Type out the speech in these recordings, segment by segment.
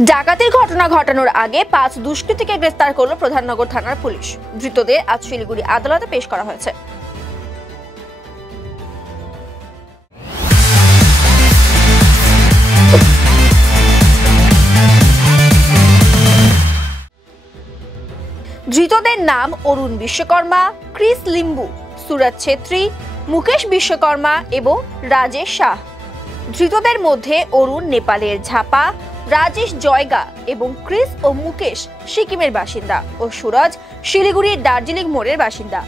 ডাকাতির ঘটনা ঘটানোর আগে 5 দুষ্কৃতীকে গ্রেফতার করল প্রধাননগর থানার পুলিশ। ধৃতদের আজ শিলিগুড়ি আদালতে পেশ করা হয়েছে। ধৃতদের নাম অরুণ বিশ্বকর্মা, ক্রিস লিম্বু, সুরজ ছেত্রী, মুকেশ বিশ্বকর্মা এবং রাজেশ শাহ। ধৃতদের মধ্যে অরুণ নেপালের ঝাপা, রাজেশ জয়গা এবং ক্রিস ও মুকেশ সিকিমের বাসিন্দা ও সুরজ শিলিগুড়ির দার্জিলিং মোড়ের বাসিন্দা।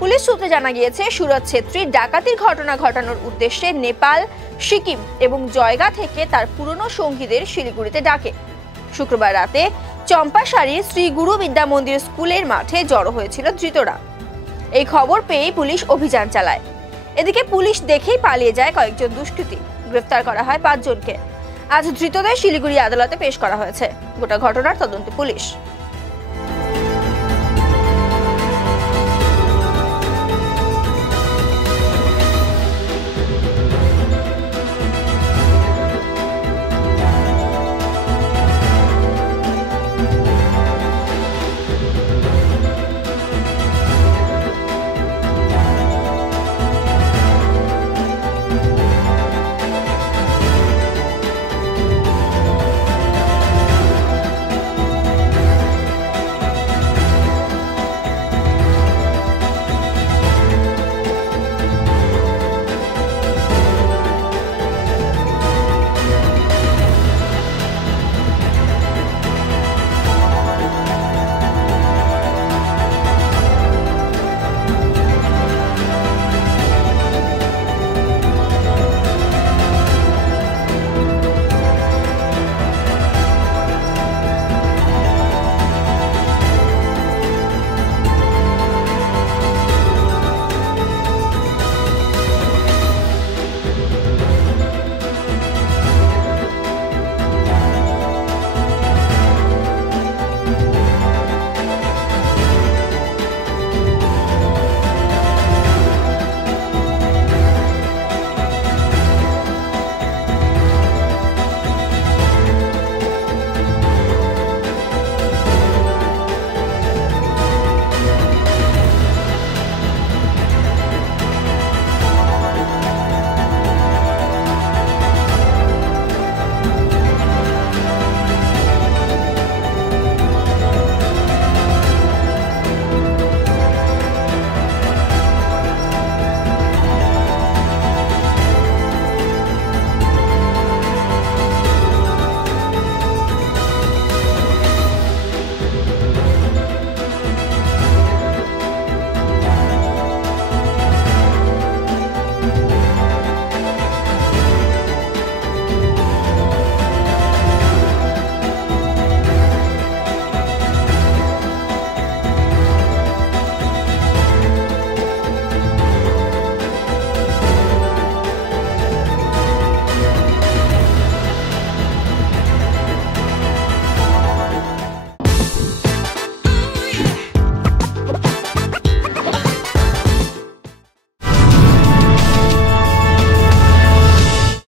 পুলিশ সূত্রে জানা গিয়েছে, সুরজ ছেত্রী ডাকাতির ঘটনা ঘটানোর উদ্দেশ্যে নেপাল, সিকিম এবং জয়গা থেকে তার পুরনো সঙ্গীদের শিলিগুড়িতে ডাকে। শুক্রবার রাতে চম্পাশাড়ির শ্রী গুরু বিদ্যা মন্দির স্কুলের মাঠে জড়ো হয়েছিল ধৃতরা। এই খবর পেয়ে পুলিশ অভিযান চালায়। এদিকে পুলিশ দেখেই পালিয়ে যায় কয়েকজন দুষ্কৃতী। গ্রেফতার করা হয় 5 জনকে। আজ ধৃতদের শিলিগুড়ি আদালতে পেশ করা হয়েছে। গোটা ঘটনার তদন্তে পুলিশ।